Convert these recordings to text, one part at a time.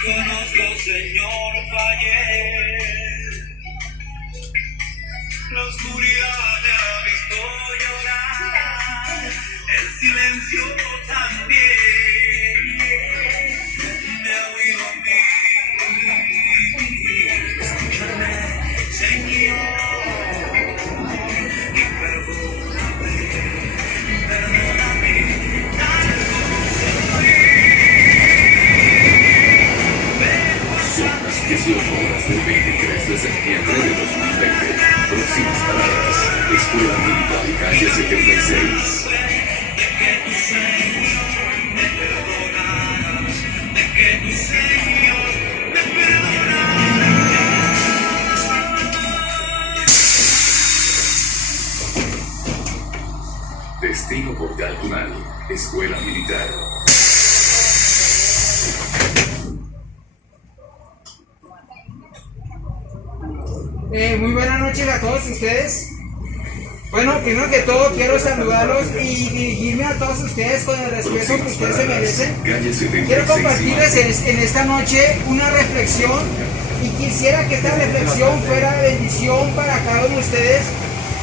Reconozco, Señor, fallé. La oscuridad me ha visto llorar, el silencio también me ha oído a mí. Escúchame, Señor, y perdóname, perdóname, tal como soy. Son las 18 horas del 23 de septiembre de 2020. Próximas paradas: Escuela Militar y Calle 76. De que tu Señor me perdonarás, de que tu Señor me perdonarás. Destino Portal Tunal, Escuela Militar. Muy buenas noches a todos ustedes. Bueno, primero que todo quiero saludarlos y dirigirme a todos ustedes con el respeto que ustedes se merecen. Quiero compartirles en esta noche una reflexión y quisiera que esta reflexión fuera bendición para cada uno de ustedes,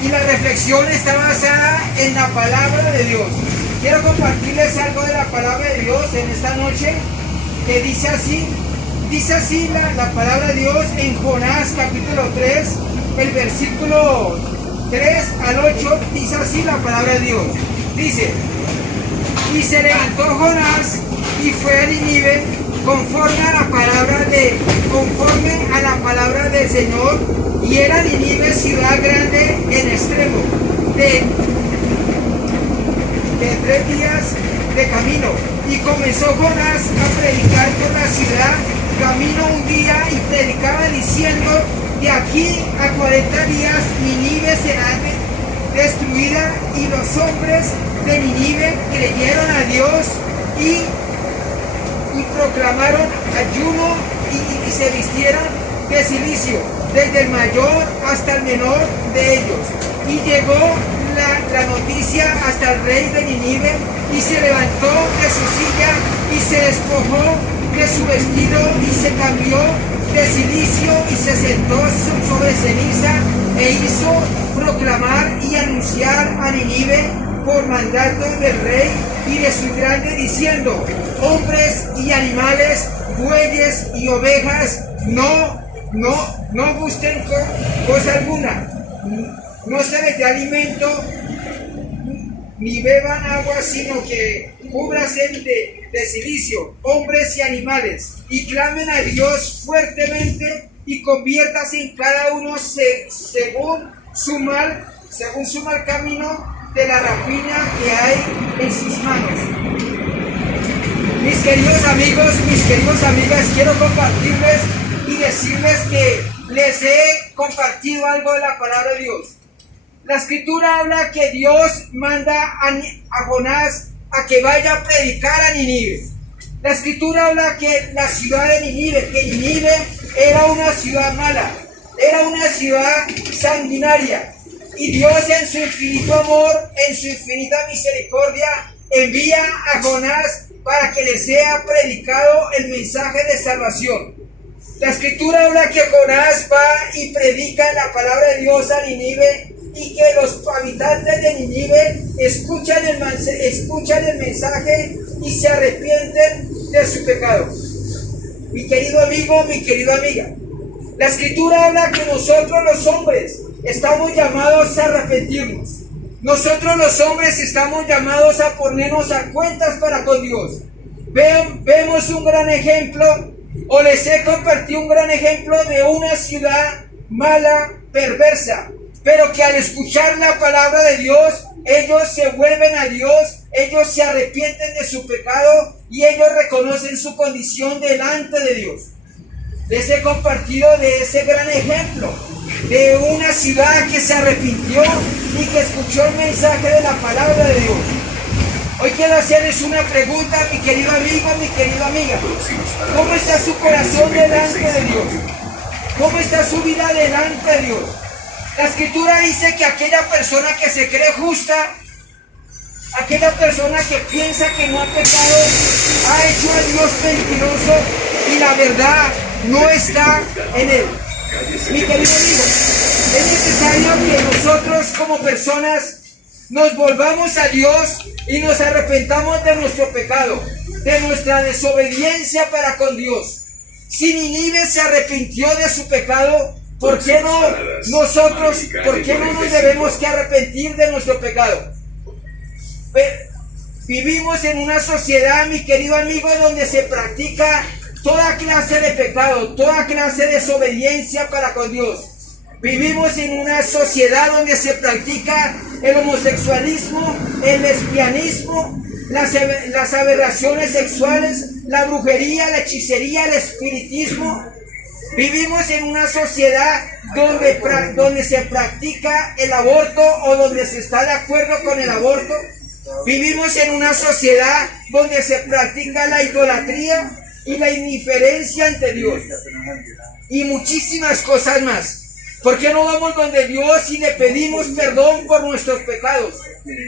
y la reflexión está basada en la palabra de Dios. Quiero compartirles algo de la palabra de Dios en esta noche que dice así la palabra de Dios en Jonás capítulo 3, el versículo 3 al 8, dice así la palabra de Dios. Dice: y se levantó Jonás y fue a Nínive conforme a la palabra del Señor, y era Nínive ciudad grande en extremo, de 3 días de camino. Y comenzó Jonás a predicar por la ciudad camino un día, y predicaba diciendo: de aquí a 40 días Nínive será destruida. Y los hombres de Nínive creyeron a Dios y proclamaron ayuno y se vistieron de cilicio, desde el mayor hasta el menor de ellos. Y llegó la noticia hasta el rey de Nínive, y se levantó de su silla y se despojó de su vestido y se cambió de cilicio y se sentó sobre ceniza, e hizo proclamar y anunciar a Nínive por mandato del rey y de su grande, diciendo: hombres y animales, bueyes y ovejas, no gusten cosa alguna, no se les dé alimento ni beban agua, sino que cúbrase de cilicio, hombres y animales, y clamen a Dios fuertemente, y conviértase en cada uno según su mal camino de la rapiña que hay en sus manos. Mis queridos amigos, mis queridas amigas, quiero compartirles y decirles que les he compartido algo de la palabra de Dios. La escritura habla que Dios manda a Jonás a que vaya a predicar a Nínive. La escritura habla que la ciudad de Nínive, que Nínive era una ciudad mala, era una ciudad sanguinaria. Y Dios, en su infinito amor, en su infinita misericordia, envía a Jonás para que le sea predicado el mensaje de salvación. La escritura habla que Jonás va y predica la palabra de Dios a Nínive, y que los habitantes de Nínive escuchan el mensaje y se arrepienten de su pecado. Mi querido amigo, mi querida amiga, la escritura habla que nosotros los hombres estamos llamados a arrepentirnos. Nosotros los hombres estamos llamados a ponernos a cuentas para con Dios. Vemos un gran ejemplo, o les he compartido un gran ejemplo de una ciudad mala, perversa, pero que al escuchar la palabra de Dios, ellos se vuelven a Dios, ellos se arrepienten de su pecado y ellos reconocen su condición delante de Dios. Les he compartido de ese gran ejemplo, de una ciudad que se arrepintió y que escuchó el mensaje de la palabra de Dios. Hoy quiero hacerles una pregunta, mi querido amigo, mi querida amiga. ¿Cómo está su corazón delante de Dios? ¿Cómo está su vida delante de Dios? La escritura dice que aquella persona que se cree justa, aquella persona que piensa que no ha pecado, ha hecho a Dios mentiroso y la verdad no está en él. Mi querido amigo, es necesario que nosotros como personas nos volvamos a Dios y nos arrepentamos de nuestro pecado, de nuestra desobediencia para con Dios. Si Nínive se arrepintió de su pecado, ¿por qué no nosotros, por qué no nos debemos que arrepentir de nuestro pecado? Vivimos en una sociedad, mi querido amigo, donde se practica toda clase de pecado, toda clase de desobediencia para con Dios. Vivimos en una sociedad donde se practica el homosexualismo, el lesbianismo, las aberraciones sexuales, la brujería, la hechicería, el espiritismo. Vivimos en una sociedad donde se practica el aborto o donde se está de acuerdo con el aborto. Vivimos en una sociedad donde se practica la idolatría y la indiferencia ante Dios. Y muchísimas cosas más. ¿Por qué no vamos donde Dios y le pedimos perdón por nuestros pecados?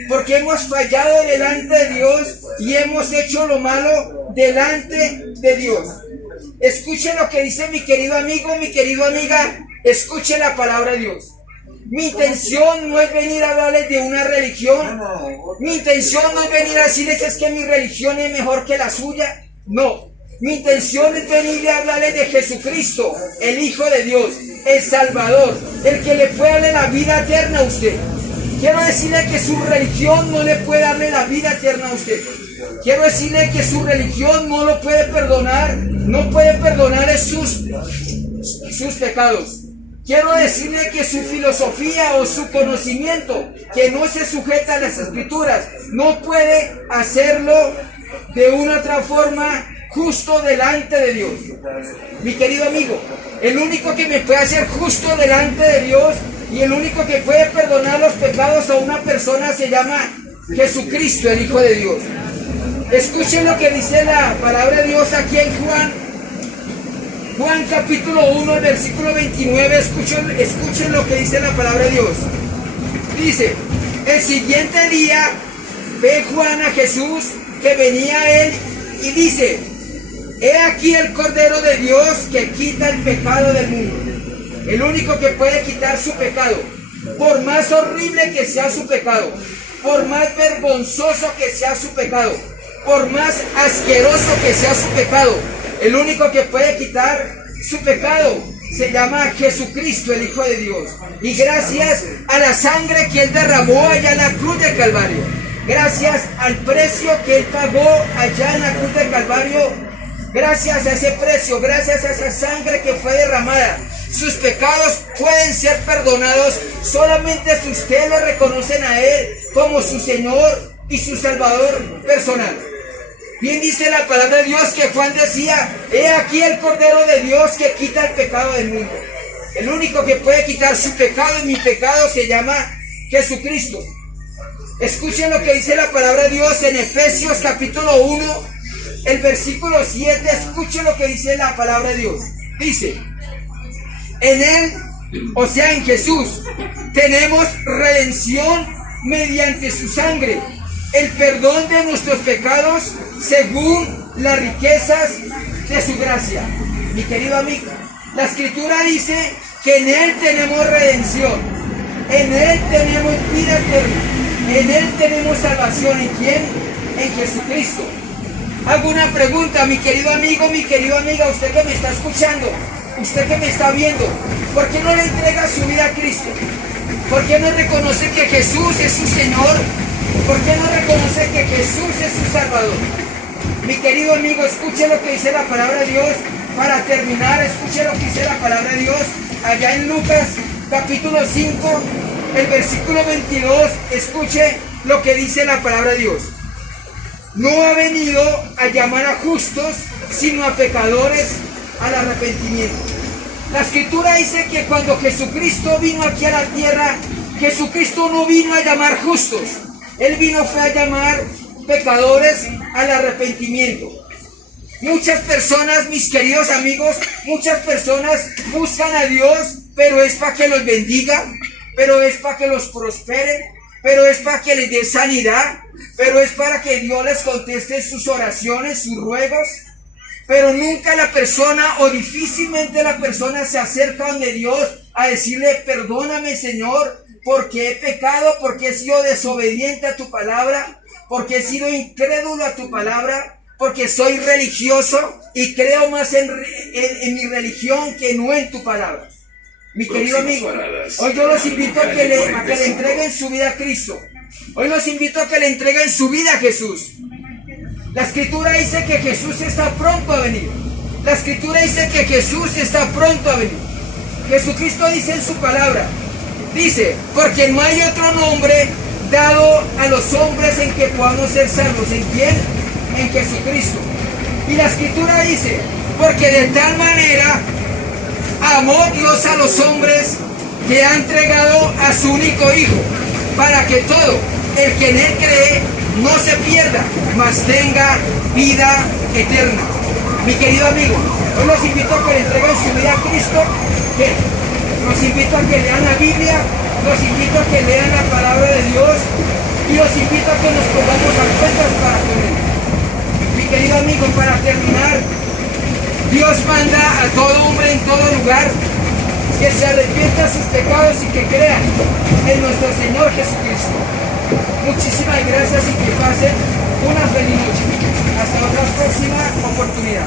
Porque hemos fallado delante de Dios y hemos hecho lo malo delante de Dios. Escuche lo que dice mi querido amigo, mi querida amiga. Escuche la palabra de Dios. Mi intención no es venir a hablarles de una religión. Mi intención no es venir a decirles es que mi religión es mejor que la suya. No. Mi intención es venir a hablarles de Jesucristo, el Hijo de Dios, el Salvador, el que le puede darle la vida eterna a usted. Quiero decirle que su religión no le puede darle la vida eterna a usted. Quiero decirle que su religión no lo puede perdonar, no puede perdonar sus pecados. Quiero decirle que su filosofía o su conocimiento, que no se sujeta a las Escrituras, no puede hacerlo de una otra forma justo delante de Dios. Mi querido amigo, el único que me puede hacer justo delante de Dios y el único que puede perdonar los pecados a una persona se llama Jesucristo, el Hijo de Dios. Escuchen lo que dice la palabra de Dios aquí en Juan capítulo 1, versículo 29. Escuchen lo que dice la palabra de Dios. Dice: el siguiente día ve Juan a Jesús que venía a él y dice: he aquí el Cordero de Dios que quita el pecado del mundo. El único que puede quitar su pecado, por más horrible que sea su pecado, por más vergonzoso que sea su pecado, por más asqueroso que sea su pecado, el único que puede quitar su pecado se llama Jesucristo, el Hijo de Dios. Y gracias a la sangre que Él derramó allá en la cruz de Calvario, gracias al precio que Él pagó allá en la cruz de Calvario, gracias a ese precio, gracias a esa sangre que fue derramada, sus pecados pueden ser perdonados solamente si usted lo reconocen a Él como su Señor y su Salvador personal. Bien dice la palabra de Dios que Juan decía: he aquí el Cordero de Dios que quita el pecado del mundo. El único que puede quitar su pecado y mi pecado se llama Jesucristo. Escuchen lo que dice la palabra de Dios en Efesios capítulo 1, el versículo 7. Escuchen lo que dice la palabra de Dios. Dice: en Él, o sea en Jesús, tenemos redención mediante su sangre, el perdón de nuestros pecados según las riquezas de su gracia. Mi querido amigo, la Escritura dice que en Él tenemos redención, en Él tenemos vida eterna, en Él tenemos salvación. ¿En quién? En Jesucristo. Hago una pregunta, mi querido amigo, mi querida amiga, usted que me está escuchando, usted que me está viendo, ¿por qué no le entrega su vida a Cristo? ¿Por qué no reconoce que Jesús es su Señor? ¿Por qué no reconoce que Jesús es su Salvador? Mi querido amigo, escuche lo que dice la palabra de Dios. Para terminar, escuche lo que dice la palabra de Dios allá en Lucas capítulo 5, el versículo 22. Escuche lo que dice la palabra de Dios. No ha venido a llamar a justos, sino a pecadores al arrepentimiento. La Escritura dice que cuando Jesucristo vino aquí a la tierra, Jesucristo no vino a llamar justos. Él fue a llamar pecadores al arrepentimiento. Muchas personas, mis queridos amigos, muchas personas buscan a Dios, pero es para que los bendiga, pero es para que los prospere, pero es para que les dé sanidad, pero es para que Dios les conteste sus oraciones, sus ruegos. Pero nunca la persona o difícilmente la persona se acerca donde Dios a decirle, perdóname Señor, porque he pecado, porque he sido desobediente a tu palabra, porque he sido incrédulo a tu palabra, porque soy religioso y creo más en mi religión que no en tu palabra. Mi querido amigo, hoy yo los invito a que le entreguen su vida a Cristo. Hoy los invito a que le entreguen su vida a Jesús. La Escritura dice que Jesús está pronto a venir. La Escritura dice que Jesús está pronto a venir. Jesucristo dice en su palabra, dice, porque no hay otro nombre dado a los hombres en que podamos ser salvos. ¿En quién? En Jesucristo. Y la Escritura dice, porque de tal manera amó Dios a los hombres que ha entregado a su único Hijo, para que todo el que en Él cree no se pierda, mas tenga vida eterna. Mi querido amigo, hoy los invito a que le entreguen su vida a Cristo, los invito a que lean la Biblia, los invito a que lean la palabra de Dios y los invito a que nos pongamos a cuentas para con Él. Mi querido amigo, para terminar, Dios manda a todo hombre en todo lugar que se arrepienta de sus pecados y que crea en nuestro Señor Jesucristo. Muchísimas gracias y que pasen una feliz noche. Hasta otra próxima oportunidad.